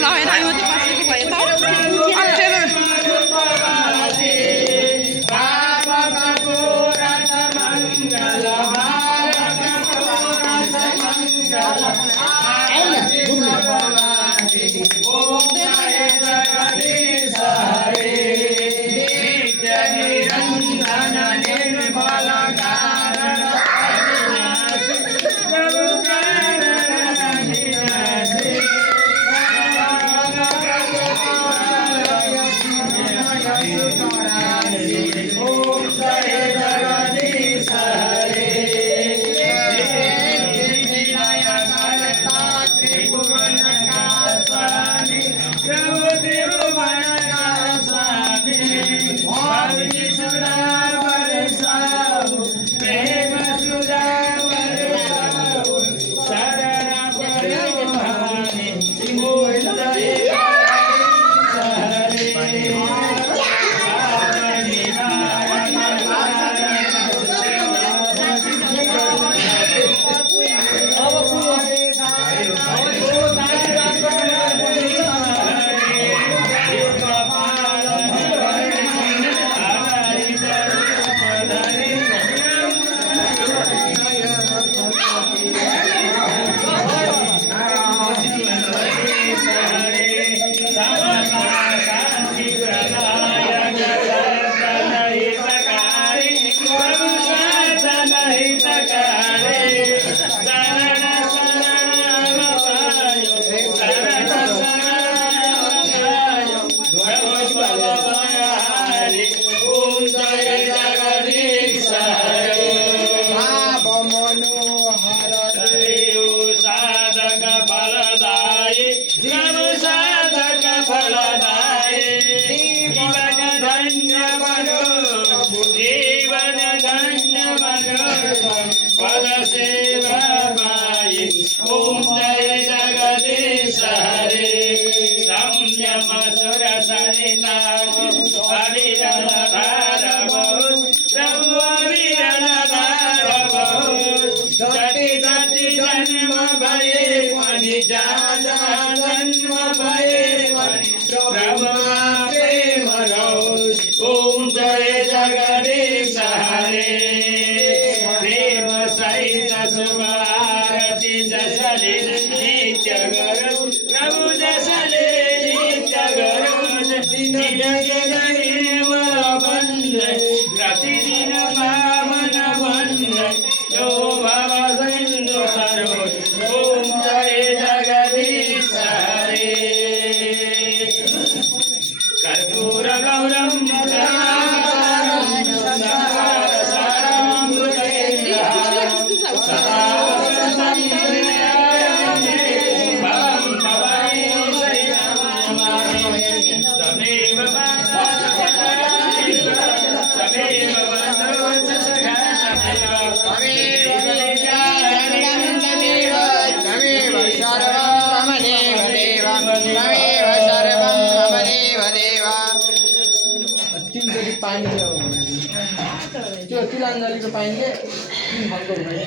होला होइन हामी मात्रै पासेको भए त अप्ठ्यारो ओम जय जगदीश हरे संयम सुर सरिता अविरल धार बहुत प्रभु अविरल धार बहुत जति जति जन्म भए पनि जन्म भए पनि प्रभु प्रेम रहोस् ओम जय जगदीश हरे प्रेम सहित शुभ जसले नित्य गरौँ प्रभु जसले नित्य गरौँ निर्मल भन्दै प्रतिदिन पावन भन्दै यो भव सिन्धु सरोज ओम जय जगदीश हरे कर्पूर गौरम पानी त्यो तुलाङ्गालीको पानीले